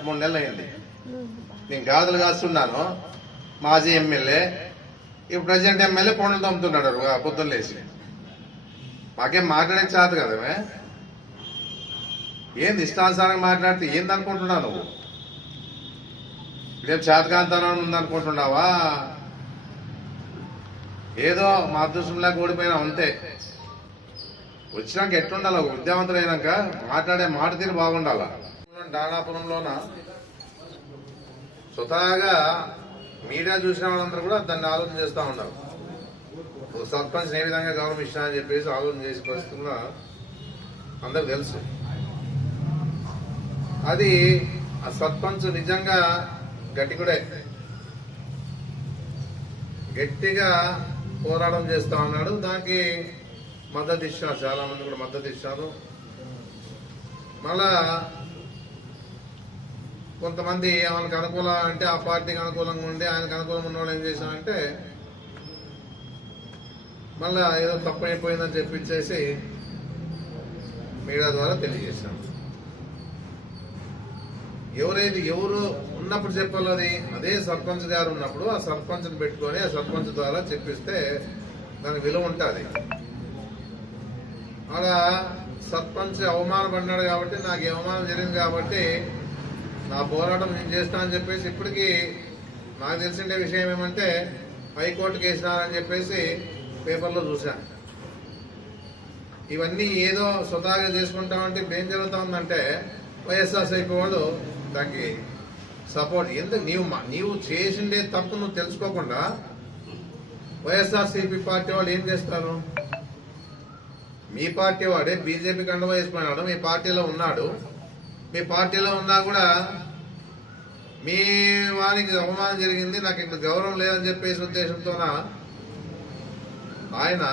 13 నెలలు అయింది. నేను గాజులు కాస్తున్నాను. మాజీ ఎమ్మెల్యే, ఇప్పుడు ప్రెసిడెంట్ ఎమ్మెల్యే పనులు తమ్ముతున్నాడు పొద్దున్న లేచి. మాకేం మాట్లాడే చేత కదా. ఏంది ఇష్టానుసారంగా మాట్లాడితే ఏంది అనుకుంటున్నావు నువ్వు? రేపు చేతకాంతనం ఉందనుకుంటున్నావా? ఏదో మా అదృష్టంలా ఓడిపోయినా అంతే. వచ్చినాక ఎట్లుండాలి? ఒక విద్యావంతులు అయినాక మాట్లాడే మాట తీరు బాగుండాల. దానాపురంలోన స్వతహాగా మీడియా చూసిన వాళ్ళందరూ కూడా దాన్ని ఆలోచన చేస్తూ ఉన్నారు. ఒక సర్పంచ్ ఏ విధంగా గౌరవించినా అని చెప్పేసి ఆలోచన చేసే పరిస్థితి కూడా అందరికి తెలుసు. అది ఆ సర్పంచ్ నిజంగా గట్టికుడే, గట్టిగా పోరాటం చేస్తా ఉన్నాడు. దానికి మద్దతు ఇచ్చారు, చాలా మంది కూడా మద్దతు ఇచ్చారు. మళ్ళా కొంతమంది ఆయనకు అనుకూలం అంటే ఆ పార్టీకి అనుకూలంగా ఉండి ఆయనకు అనుకూలంగా ఉన్న వాళ్ళు ఏం చేశారంటే మళ్ళా ఏదో తప్పు అయిపోయిందని చెప్పించేసి మీడియా ద్వారా తెలియజేశాం. ఎవరు ఉన్నప్పుడు చెప్పాలి. అది అదే సర్పంచ్ గారు ఉన్నప్పుడు ఆ సర్పంచ్ని పెట్టుకొని ఆ సర్పంచ్ ద్వారా చెప్పిస్తే దానికి విలువ ఉంటుంది. అలా సర్పంచ్ అవమానపడినాడు కాబట్టి నాకు అవమానం జరిగింది కాబట్టి నా పోరాటం నేను చేస్తా అని చెప్పేసి ఇప్పటికీ నాకు తెలిసిండే విషయం ఏమంటే హైకోర్టుకి వేసినారని చెప్పేసి పేపర్లో చూశాను. ఇవన్నీ ఏదో స్వతహాగా చేసుకుంటామంటే ఏం జరుగుతా ఉందంటే వైఎస్ఆర్సీపీ వాళ్ళు దానికి సపోర్ట్. ఎందుకు నీవు చేసిండే తప్పు నువ్వు తెలుసుకోకుండా వైఎస్ఆర్సీపీ పార్టీ వాళ్ళు ఏం చేస్తారు? మీ పార్టీ వాడే బీజేపీ కండువా వేసుకున్నాడు, మీ పార్టీలో ఉన్నాడు. మీ పార్టీలో ఉన్నా కూడా మీ వానికి అవమానం జరిగింది, నాకు ఇక్కడ గౌరవం లేదని చెప్పేసి ఉద్దేశంతోన ఆయన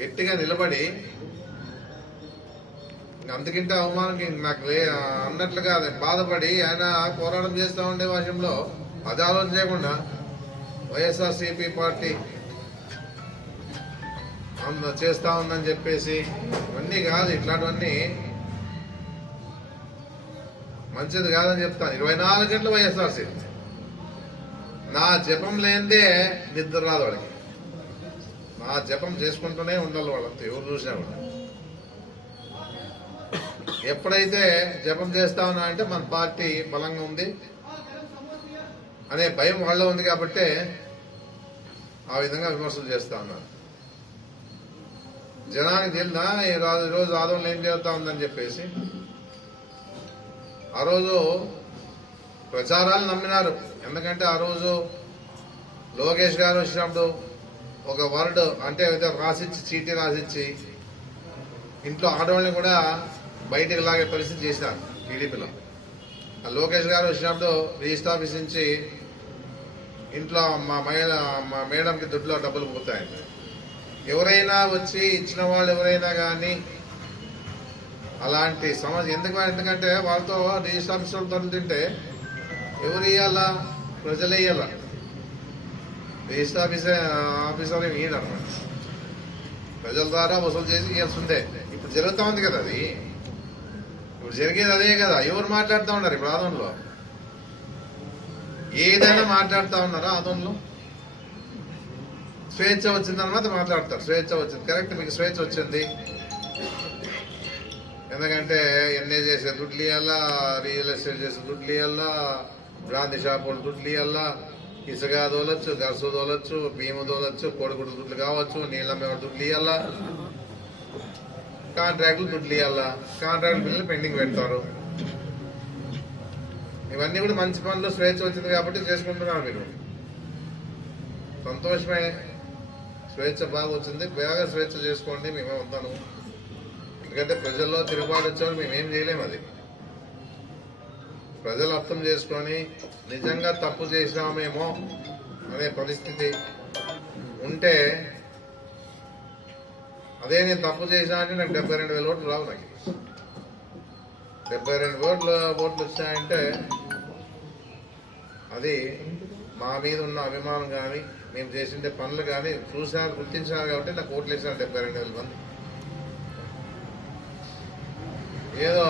గట్టిగా నిలబడి అంతకింటే అవమానం నాకు అన్నట్లుగా బాధపడి ఆయన పోరాటం చేస్తూ ఉండే విషయంలో అది ఆలోచన చేయకుండా వైఎస్ఆర్సీపీ పార్టీ చేస్తా ఉందని చెప్పేసి ఇవన్నీ కాదు. ఇట్లాంటివన్నీ మంచిది కాదని చెప్తాను. 24 గంటలు వైఎస్ఆర్సీపీ. నా జపం లేనిదే నిద్ర రాదు వాడికి. నా జపం చేసుకుంటూనే ఉండాలి వాళ్ళంతా, ఎవరు చూసినా కూడా. ఎప్పుడైతే జపం చేస్తా ఉన్నా అంటే మన పార్టీ బలంగా ఉంది అనే భయం వాళ్ళలో ఉంది కాబట్టి ఆ విధంగా విమర్శలు చేస్తా ఉన్నారు. జనానికి తెలియదా ఈరోజు ఆదోళన ఏం జరుగుతా ఉందని చెప్పేసి? ఆ రోజు ప్రచారాలు నమ్మినారు. ఎందుకంటే ఆ రోజు లోకేష్ గారు వచ్చినప్పుడు ఒక వర్డ్ అంటే రాసిచ్చి చీటీ రాసిచ్చి ఇంట్లో ఆడవాళ్ళని కూడా బయటకు లాగే పరిస్థితి చేసినారు టీడీపీలో. ఆ లోకేష్ గారు వచ్చినప్పుడు రిజిస్టర్ ఆఫీస్ నుంచి ఇంట్లో మా మేడంకి దుడ్లో డబ్బులు పోతాయి. ఎవరైనా వచ్చి ఇచ్చిన వాళ్ళు ఎవరైనా కానీ అలాంటి సమస్య ఎందుకంటే వాళ్ళతో రిజిస్టర్ ఆఫీసర్లు తరులుతుంటే ఎవరు ఇవ్వాలా? ప్రజలే ఇవ్వాలా. రిజిస్టర్ ఆఫీసర్ ఏమి ఇయ్యడనమాట. ప్రజల ద్వారా వసూలు చేసి ఇవ్వాల్సిందే. ఇప్పుడు జరుగుతూ ఉంది కదా, అది ఇప్పుడు జరిగేది అదే కదా. ఎవరు మాట్లాడుతూ ఉన్నారు ఇప్పుడు ఆదోన్లో? ఏదైనా మాట్లాడుతూ ఉన్నారా ఆదోన్లో? స్వేచ్ఛ వచ్చిందన్నమాట మాట్లాడతారు. స్వేచ్ఛ వచ్చింది, కరెక్ట్, మీకు స్వేచ్ఛ వచ్చింది. ఎందుకంటే ఎన్ఏ చేసే దుడ్లు ఇవ్వాలా, రియల్ ఎస్టేట్ చేసే దుడ్లు ఇవ్వాలా, బ్రాంతి షాపులు దుడ్లు ఇవ్వాలా, ఇసుక తోలొచ్చు, గరసు తోలొచ్చు, భీము తోలొచ్చు, కోడిగుడ్డు దుడ్లు కావచ్చు, నీళ్ళ మీద దుడ్లు ఇవ్వాలా, కాంట్రాక్టులు దుడ్లు ఇవ్వాలా, కాంట్రాక్ట్ బిల్లు పెండింగ్ పెడతారు. ఇవన్నీ కూడా మంచి పనులు. స్వేచ్ఛ వచ్చింది కాబట్టి చేసుకుంటున్నారు మీరు. సంతోషమే, స్వేచ్ఛ బాగా వచ్చింది. బాగా స్వేచ్ఛ చేసుకోండి, మేమే వద్దాను. ఎందుకంటే ప్రజల్లో తిరుగుబాటు వచ్చామని మేమేం చేయలేము. అది ప్రజలు అర్థం చేసుకొని నిజంగా తప్పు చేసినామేమో అనే పరిస్థితి ఉంటే, అదే నేను తప్పు చేసినా అంటే నాకు 72,000 ఓట్లు రావు. నాకు 72 ఓట్లు వచ్చాయంటే అది మా మీద ఉన్న అభిమానం కానీ మేము చేసిండే పనులు కానీ చూశారు, గుర్తించారు కాబట్టి నాకు ఓట్లు వేసారు 72,000 మంది. ఏదో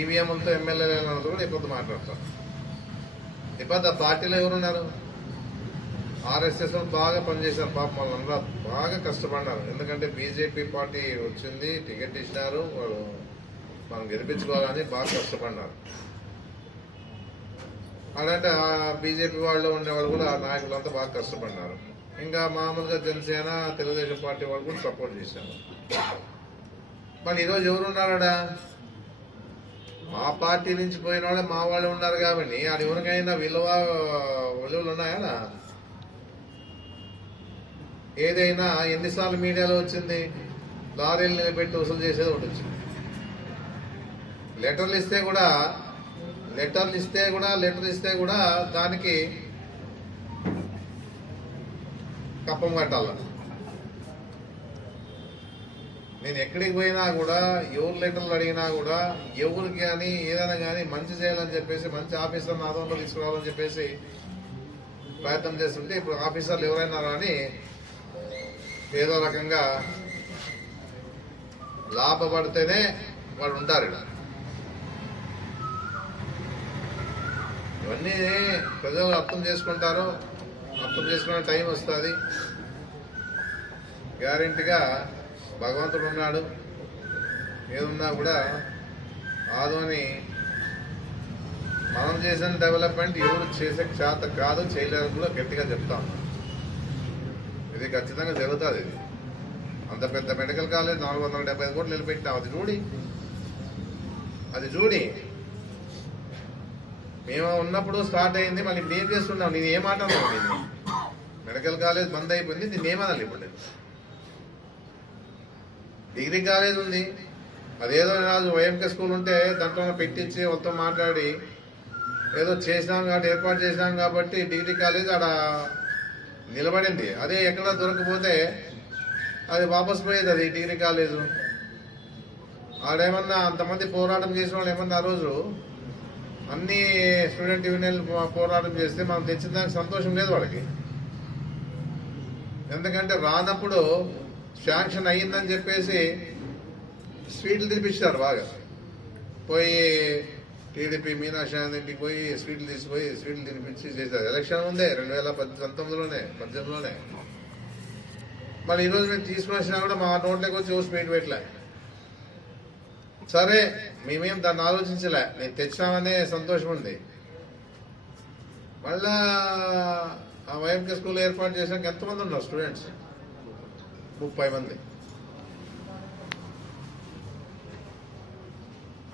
ఈవీఎంలతో ఎమ్మెల్యేలు అన్నది కూడా ఇప్పుడు మాట్లాడతాం. ఇప్పుడు ఆ పార్టీలో ఎవరున్నారు? ఆర్ఎస్ఎస్ బాగా పనిచేశారు పాపం, వాళ్ళందరూ బాగా కష్టపడినారు. ఎందుకంటే బీజేపీ పార్టీ వచ్చింది, టికెట్ ఇచ్చినారు, వాళ్ళు మనం గెలిపించుకోవాలని బాగా కష్టపడినారు. అలాంటి ఆ బీజేపీ వాళ్ళు ఉండేవాళ్ళు కూడా ఆ నాయకులంతా బాగా కష్టపడినారు. ఇంకా మామూలుగా జనసేన, తెలుగుదేశం పార్టీ వాళ్ళు కూడా సపోర్ట్ చేశారు. మరి ఈరోజు ఎవరున్నారా? మా పార్టీ నుంచి పోయిన వాళ్ళే మా వాళ్ళు ఉన్నారు కాబట్టి అది ఎవరికైనా విలువలు ఉన్నాయా? ఏదైనా ఎన్నిసార్లు మీడియాలో వచ్చింది? లారీలు నిలబెట్టి వసూలు చేసేది ఒకటి వచ్చింది. లెటర్లు ఇస్తే కూడా దానికి కప్పం కట్టాల. నేను ఎక్కడికి పోయినా కూడా, ఎవరు లెటర్లు అడిగినా కూడా, ఎవరికి కానీ ఏదైనా కానీ మంచి చేయాలని చెప్పేసి, మంచి ఆఫీసర్ని ఆదంలో తీసుకురావాలని చెప్పేసి ప్రయత్నం చేస్తుంటే, ఇప్పుడు ఆఫీసర్లు ఎవరైనా రాని ఏదో రకంగా లాభపడితేనే వాళ్ళు ఉంటారు. ఇవన్నీ ప్రజలు అర్థం చేసుకుంటారు. అర్థం చేసుకునే టైం వస్తుంది. గ్యారెంటీగా భగవంతుడు ఉన్నాడు. ఏదున్నా కూడా ఆదోని మనం చేసిన డెవలప్మెంట్ ఎవరు చేసే చేత కాదు, చేయలేరు కూడా గట్టిగా చెప్తాం. ఇది ఖచ్చితంగా జరుగుతుంది. ఇది అంత పెద్ద మెడికల్ కాలేజ్ 475 కోట్లు నిలబెట్టినాం. అది చూడి మేము ఉన్నప్పుడు స్టార్ట్ అయింది. మళ్ళీ ఇప్పుడు ఏం చేస్తున్నాం? నేను ఏమాటన్నావు? నేను మెడికల్ కాలేజ్ బంద్ అయిపోయింది, నేను ఏమనాలి ఇప్పుడు? నేను డిగ్రీ కాలేజ్ ఉంది, అదేదో రాజు వైఎంకే స్కూల్ ఉంటే దాంట్లో పెట్టించి మొత్తం మాట్లాడి ఏదో చేసినాం కాబట్టి, ఏర్పాటు చేసినాం కాబట్టి డిగ్రీ కాలేజ్ ఆడ నిలబడింది. అదే ఎక్కడ దొరకపోతే అది వాపస్ పోయేది. అది డిగ్రీ కాలేజు ఆడేమన్నా అంతమంది పోరాటం చేసిన వాళ్ళు ఏమన్నా ఆ రోజు అన్ని స్టూడెంట్ యూనియన్లు పోరాటం చేస్తే మనం తెచ్చిన దానికి సంతోషం లేదు వాళ్ళకి. ఎందుకంటే రానప్పుడు శాంక్షన్ అయ్యిందని చెప్పేసి స్వీట్లు తినిపించారు బాగా. పోయి టీడీపీ మీనాక్షి ఇంటికి పోయి స్వీట్లు తినిపించి చేశారు. ఎలక్షన్ ఉందే 2019లోనే 18లోనే. మళ్ళీ ఈరోజు మేము తీసుకుని వచ్చినా కూడా మా నోట్లోకి వచ్చి స్వీట్ పెట్టలే. సరే, మేమేం దాన్ని ఆలోచించలే, నేను తెచ్చామనే సంతోషం ఉంది. మళ్ళా ఆ వైఎంకే స్కూల్ ఏర్పాటు చేసాక ఎంతమంది ఉన్నారు స్టూడెంట్స్? 30 మంది.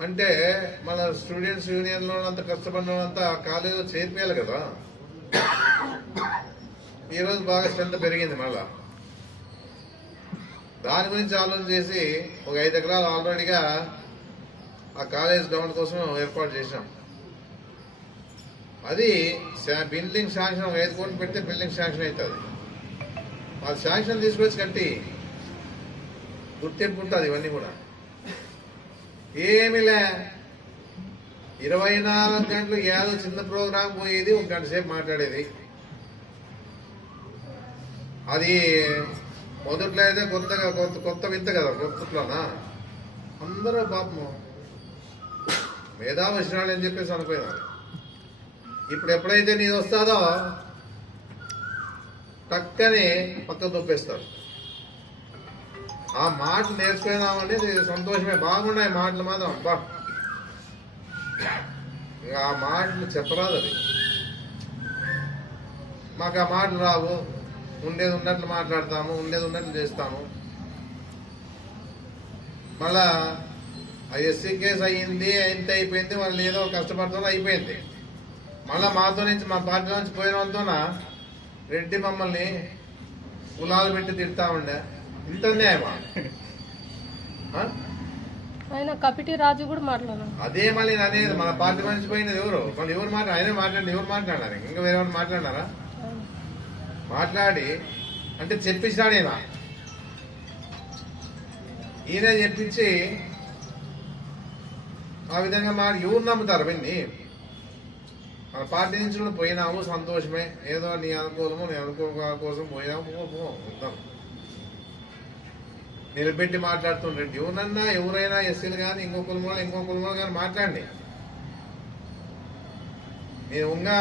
అంటే మన స్టూడెంట్స్ యూనియన్లో అంత కష్టపడిన వాళ్ళంతా కాలేజీలో చేర్పేయాలి కదా. ఈరోజు బాగా స్ట్రెంత్ పెరిగింది. మళ్ళా దాని గురించి ఆలోచన చేసి ఒక 5 ఎకరాలు ఆల్రెడీగా ఆ కాలేజ్ గ్రౌండ్ కోసం ఏర్పాటు చేశాం. అది బిల్డింగ్ శాంక్షన్ 5 కోట్లు పెడితే బిల్డింగ్ శాంక్షన్ అవుతుంది. ఆ శాంక్షన్ తీసుకొచ్చి కట్టి గుర్తింపు ఉంటుంది. ఇవన్నీ కూడా ఏమిలే 24 గంటలు ఏదో చిన్న ప్రోగ్రాం పోయేది, 1 గంట సేపు మాట్లాడేది. అది మొదట్లో అయితే కొత్త వింత కదా. కొత్తలోనా అందరూ పాపము మేధావి వచ్చినాడు అని చెప్పేసి అనుకున్నారు. ఇప్పుడు ఎప్పుడైతే నీది వస్తుందో టక్కని పక్క తొప్పేస్తారు. ఆ మాటలు నేర్చుకున్నామంటే సంతోషమే. బాగున్నాయి మాటలు మాత్రం. అబ్బా, ఇంకా ఆ మాటలు చెప్పరాదు. అది మాకు ఆ మాటలు రావు. ఉండేది ఉన్నట్లు మాట్లాడతాము, ఉండేది ఉన్నట్లు చేస్తాము. మళ్ళా ఆ ఎస్సీ కేసు అయ్యింది, ఎంత అయిపోయింది, వాళ్ళు ఏదో కష్టపడుతుందో అయిపోయింది. మళ్ళా మాతో నుంచి, మా పార్టీ నుంచి పోయిన వాళ్ళతోన రెడ్డి మమ్మల్ని కులాలు పెట్టి తిడతా ఉండే. ఇంత అన్యాయమా? ఆయన కపిటి రాజు కూడా మాట్లాడారు. అదే మళ్ళీ అనేది మన పార్టీ నుంచి పోయినది ఎవరు? మళ్ళీ ఎవరు ఆయనే మాట్లాడి ఎవరు మాట్లాడారు? ఇంకా వేరే వాళ్ళు మాట్లాడినారా? మాట్లాడి అంటే చెప్పించాడు ఈయన చెప్పించి ఆ విధంగా ఎవరు నమ్ముతారు? విన్ని మన పార్టీ నుంచి కూడా పోయినాము, సంతోషమే. ఏదో నీ అనుకూలము, నీ అనుకూల కోసం పోయినాము, పోదాం. నిలబెట్టి మాట్లాడుతుండ్రు. ఎవరైనా ఎస్సీలు కానీ ఇంకో కులమో కానీ మాట్లాడండి. మీరు ఇంకా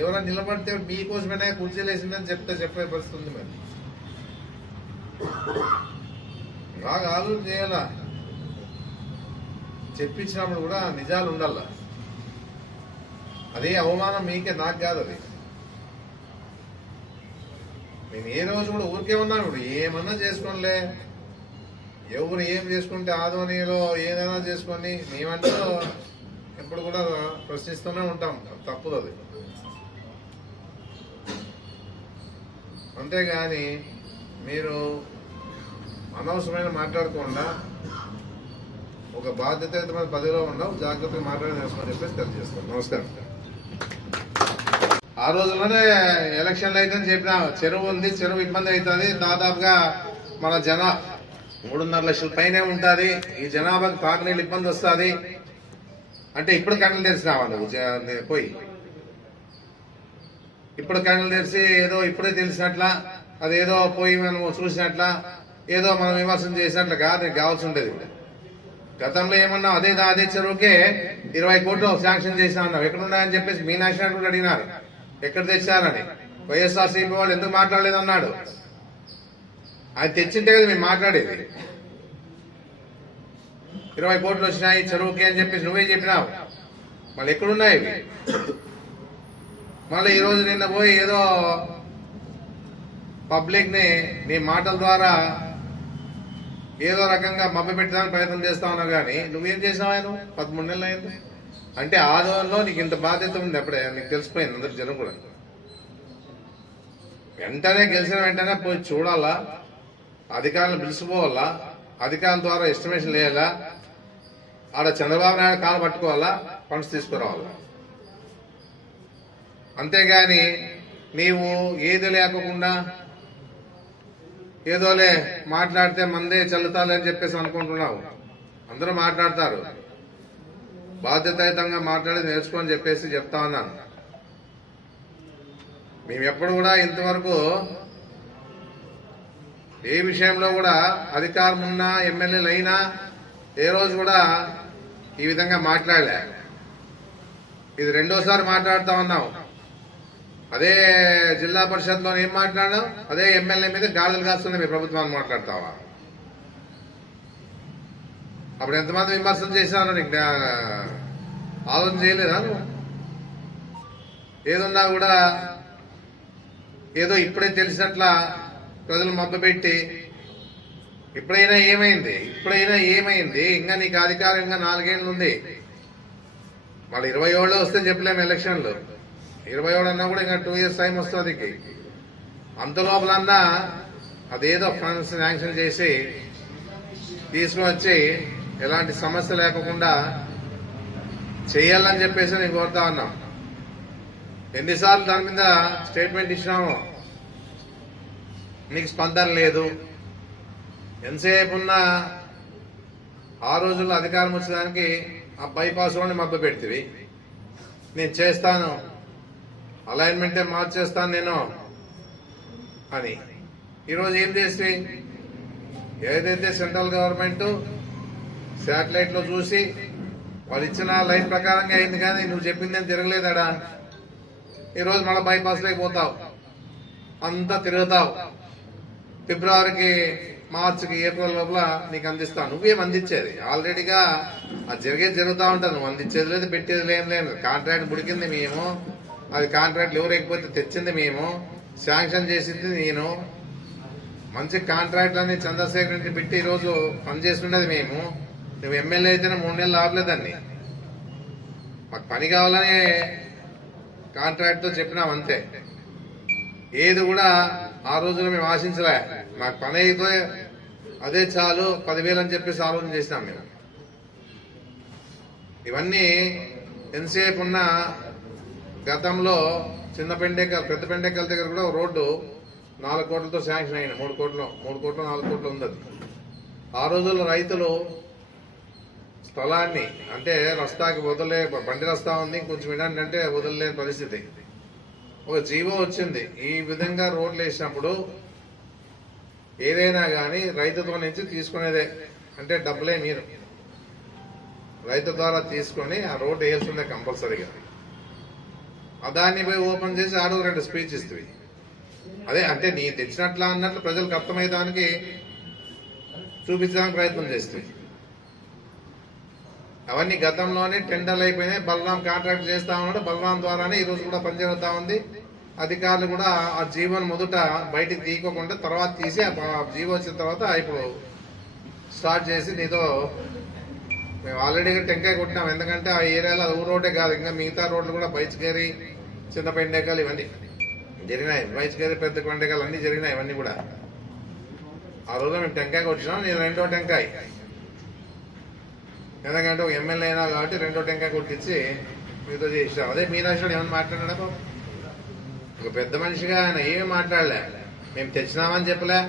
ఎవరైనా నిలబడితే మీకోసమైనా కుర్చీలు వేసిందని చెప్పే పరిస్థితి ఉంది. మరి బాగా ఆలోచన చేయాలా. చెప్పించినప్పుడు కూడా నిజాలు ఉండాల. అదే అవమానం మీకే, నాకు కాదు. అది నేను ఏ రోజు కూడా ఊరికే ఉన్నాను. ఇప్పుడు ఏమన్నా చేసుకోనిలే, ఎవరు ఏం చేసుకుంటే ఆధోనిలో ఏదైనా చేసుకొని మేమంటూ ఎప్పుడు కూడా ప్రశ్నిస్తూనే ఉంటాం. తప్పుదు అది. అంతేగాని మీరు అనవసరమైన మాట్లాడకుండా ఒక బాధ్యతయుతమైన పదవిలో ఉండవు, జాగ్రత్తగా మాట్లాడి నేర్చుకొని చెప్పేసి తెలియజేస్తాను. నమస్కారం. ఆ రోజుల్లోనే ఎలక్షన్లు అయితే చెప్పిన చెరువు ఉంది, చెరువు ఇబ్బంది అవుతుంది. దాదాపుగా మన 3.5 లక్షల పైనే ఉంటుంది. ఈ జనాభాకి తాగునీళ్ళు ఇబ్బంది వస్తుంది అంటే ఇప్పుడు కళ్ళు తెరిచినావా నువ్వు పోయి? ఇప్పుడు కళ్ళు తెరిచి ఏదో ఇప్పుడే తెలిసినట్లా, అదేదో పోయి మనం చూసినట్ల, ఏదో మనం విమర్శనం చేసినట్లు కాదు. నీకు కావాల్సి ఉండేది. గతంలో ఏమన్నా అదే చెరువుకే 20 కోట్లు శాంక్షన్ చేసినా అన్నావు. ఎక్కడున్నాయని చెప్పేసి మీనాక్షి నాయుడు కూడా అడిగినారు, ఎక్కడ తెచ్చారని. వైఎస్ఆర్సీపీ వాళ్ళు ఎందుకు మాట్లాడలేదు అన్నాడు. అది తెచ్చింటే కదా మేము మాట్లాడేది. 20 కోట్లు వచ్చినాయి చెరువుకి అని చెప్పేసి నువ్వే చెప్పినావు. మళ్ళీ ఎక్కడున్నాయి? మళ్ళీ ఈరోజు నిన్న పోయి ఏదో పబ్లిక్ ని నీ మాటల ద్వారా ఏదో రకంగా మభ్యపెట్టడానికి ప్రయత్నం చేస్తా ఉన్నావు. కానీ నువ్వేం చేసినావు? ఆయన 13 నెలలు అయింది అంటే ఆదోళనలో నీకు ఇంత బాధ్యత ఉంది. అప్పుడే నీకు తెలిసిపోయింది అందరు జనం కూడా. వెంటనే గెలిచిన వెంటనే పోయి చూడాలా, అధికారులను పిలుచుకోవాలా, అధికారుల ద్వారా ఎస్టిమేషన్ వేయాలా, ఆడ చంద్రబాబు నాయుడు కాలు పట్టుకోవాలా, ఫండ్స్ తీసుకురావాలా. అంతేగాని నీవు ఏది లేకుండా ఏదోలే మాట్లాడితే మందే చల్లుతాలి అని చెప్పేసి అనుకుంటున్నావు. అందరూ మాట్లాడతారు. బాధ్యతాయుతంగా మాట్లాడి నేర్చుకోని చెప్పేసి చెప్తా ఉన్నాను. మేము ఎప్పుడు కూడా ఇంతవరకు ఏ విషయంలో కూడా అధికారం ఉన్నా, ఎమ్మెల్యేలు అయినా ఏ రోజు కూడా ఈ విధంగా మాట్లాడలే. ఇది రెండోసారి మాట్లాడుతా ఉన్నావు. అదే జిల్లా పరిషత్ లో ఏం మాట్లాడావు? అదే ఎమ్మెల్యే మీద గాజులు కాస్తుంది మీ ప్రభుత్వాన్ని మాట్లాడతావా? అప్పుడు ఎంతమంది విమర్శలు చేశాను, నీకు ఆలోచన చేయలేదా నువ్వు? ఏదున్నా కూడా ఏదో ఇప్పుడే తెలిసినట్లా ప్రజలు మభ్యపెట్టి ఇప్పుడైనా ఏమైంది? ఇంకా నీకు అధికారం ఇంకా 4 ఏళ్ళు ఉంది. మళ్ళీ 27 వస్తే చెప్పలేము ఎలక్షన్లు. 27 అన్నా కూడా ఇంకా 2 ఇయర్స్ టైం వస్తుంది. అంత లోపలన్నా అదేదో ఫండ్స్ శాంక్షన్ చేసి తీసుకువచ్చి ఎలాంటి సమస్య లేకుండా చేయాలని చెప్పేసి నేను కోరుతా ఉన్నాం. ఎన్నిసార్లు దాని మీద స్టేట్మెంట్ ఇచ్చినామో నీకు స్పందన లేదు. ఎంతసేపు ఉన్నా ఆ రోజుల్లో అధికారం వచ్చేదానికి ఆ బైపాస్ లోనే మబ్బు పెడితివి. నేను చేస్తాను, అలైన్మెంటే మార్చేస్తాను నేను అని. ఈరోజు ఏం చేసి ఏదైతే సెంట్రల్ గవర్నమెంట్ శాటిలైట్ లో చూసి వాళ్ళు ఇచ్చిన లైన్ ప్రకారంగా అయింది, కానీ నువ్వు చెప్పిందేం తిరగలేదాడా? ఈరోజు మళ్ళీ బైపాస్ లోకి పోతావు, అంతా తిరుగుతావు. ఫిబ్రవరికి, మార్చికి, ఏప్రిల్ లోపల నీకు అందిస్తాను. నువ్వేం అందించేది? ఆల్రెడీగా అది జరుగుతూ ఉంటుంది. నువ్వు అందించేది లేదు, పెట్టేది లేదు. కాంట్రాక్ట్ బుడికింది మేము, అది కాంట్రాక్ట్లు ఎవరైపోతే తెచ్చింది మేము, శాంక్షన్ చేసింది నేను. మంచి కాంట్రాక్ట్లని చంద్రశేఖర్ రెడ్డి పెట్టి ఈరోజు పనిచేస్తుండేది మేము. నువ్వు ఎమ్మెల్యే అయితేనే 3 నెలలు ఆపలేదాన్ని. మాకు పని కావాలని కాంట్రాక్ట్ తో చెప్పినాం అంతే. ఏది కూడా ఆ రోజులో మేము ఆశించలే. మాకు పని అయితే అదే చాలు, 10,000 అని చెప్పేసి ఆలోచన చేసినాం మేము. ఇవన్నీ ఎంతసేపు ఉన్న గతంలో చిన్న పెండేకల్, పెద్ద పెండేకల్ దగ్గర కూడా రోడ్డు 4 కోట్లతో శాంక్షన్ అయింది. 3 కోట్లు 4 కోట్లు ఉంది. ఆ రోజుల్లో రైతులు స్థలాన్ని అంటే రస్తాకి బండి రస్తా ఉంది, కొంచెం ఏంటంటే వదలలేని పరిస్థితి. ఒక జీవో వచ్చింది. ఈ విధంగా రోడ్లు వేసినప్పుడు ఏదైనా కానీ రైతుతో నుంచి తీసుకునేదే, అంటే డబ్బులే మీరు రైతు ద్వారా తీసుకొని ఆ రోడ్డు వేయాల్సిందే కంపల్సరీగా. దాన్ని పోయి ఓపెన్ చేసి ఆడు 2 స్పీచ్ ఇస్తుంది. అదే అంటే నీ తెచ్చినట్లా అన్నట్లు ప్రజలకు అర్థమయ్యేదానికి చూపించడానికి ప్రయత్నం చేస్తుంది. అవన్నీ గతంలోనే టెండర్లు అయిపోయినాయి. బలరాం కాంట్రాక్ట్ చేస్తా ఉన్నాడు. బలరాం ద్వారానే ఈ రోజు కూడా పనిచేస్తా ఉంది. అధికారులు కూడా ఆ జీవోని మొదట బయటికి తీయకుండా తర్వాత తీసి ఆ జీవో వచ్చిన తర్వాత ఇప్పుడు స్టార్ట్ చేసి నీతో మేము ఆల్రెడీ టెంకాయ కొట్టినాం. ఎందుకంటే ఆ ఏరియాలో అది రోడ్డే కాదు, ఇంకా మిగతా రోడ్లు కూడా బైచ్కేరి, చిన్న పెండేకాలు ఇవన్నీ జరిగినాయి. బైచ్కేరి, పెద్ద పెండేకాలు అన్ని జరిగినాయి. ఇవన్నీ కూడా ఆ రోజు మేము టెంకాయ కొట్టినాం. నేను 2వ టెంకాయ, ఎందుకంటే ఒక ఎమ్మెల్యే అయినా కాబట్టి 2వ టెంకాయ కొట్టించి మీతో చేసినాం. అదే మీనాశ్వరుడు ఏమన్నా మాట్లాడాడు? ఒక పెద్ద మనిషిగా ఆయన ఏమి మాట్లాడలే. మేము తెచ్చినామని చెప్పలే.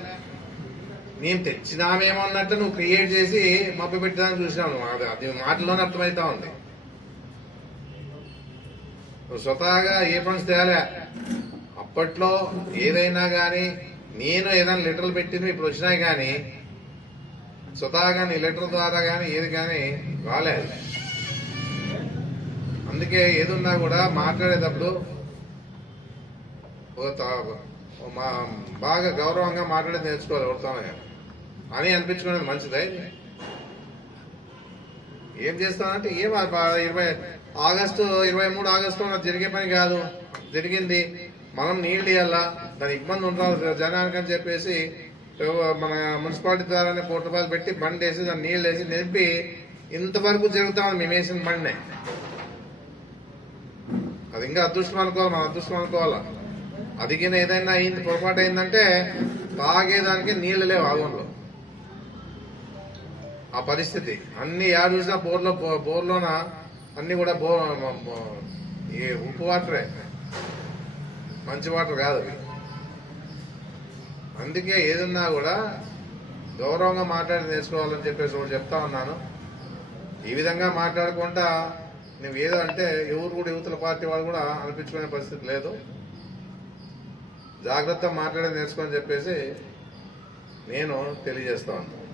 మేము తెచ్చినామేమో అన్నట్టు నువ్వు క్రియేట్ చేసి మబ్బు పెట్టడానికి చూసినావు. అది మాటల్లోనే అర్థమవుతా ఉంది. నువ్వు స్వతహాగా ఏ పని తేలే. అప్పట్లో ఏదైనా కానీ నేను ఏదైనా లెటర్లు పెట్టినవి ఇప్పుడు వచ్చినాయి, కానీ స్వతహాగా నీ లెటర్ ద్వారా కానీ ఏది కానీ రాలేదు. అందుకే ఏదున్నా కూడా మాట్లాడేటప్పుడు బాగా గౌరవంగా మాట్లాడేది నేర్చుకోవాలి. ఎవరితోనే అని అనిపించుకునేది మంచిదే. ఏం చేస్తానంటే ఏం 23 ఆగస్టు జరిగే పని కాదు. జరిగింది. మనం నీళ్ళు ఇవ్వాలా, దాని ఇబ్బంది ఉండదు జనానికి అని చెప్పేసి మన మున్సిపాలిటీ ద్వారానే ₹1 పెట్టి బండి వేసి దాన్ని నీళ్ళు వేసి నింపి ఇంతవరకు జరుగుతా ఉంది. మేము వేసిన బండి అది ఇంకా అదృష్టం అనుకోవాలి. మన అదృష్టం అనుకోవాలా. అదిగిన ఏదైనా అయింది, పొరపాటు అయిందంటే తాగేదానికి నీళ్లు లేవు ఆగంలో. ఆ పరిస్థితి అన్ని యాడ్ చూసినా బోర్లోన అన్ని కూడా ఈ ఉప్పు వాటరే, మంచి వాటర్ కాదు. అందుకే ఏదన్నా కూడా గౌరవంగా మాట్లాడి నేర్చుకోవాలని చెప్పేసి ఒకటి చెప్తా ఉన్నాను. ఈ విధంగా మాట్లాడకుండా నువ్వు ఏదో అంటే ఎవరు కూడా యువతల పార్టీ వాళ్ళు కూడా అనిపించుకునే పరిస్థితి లేదు. జాగ్రత్తగా మాట్లాడి నేర్చుకోని చెప్పేసి నేను తెలియజేస్తా ఉన్నాను.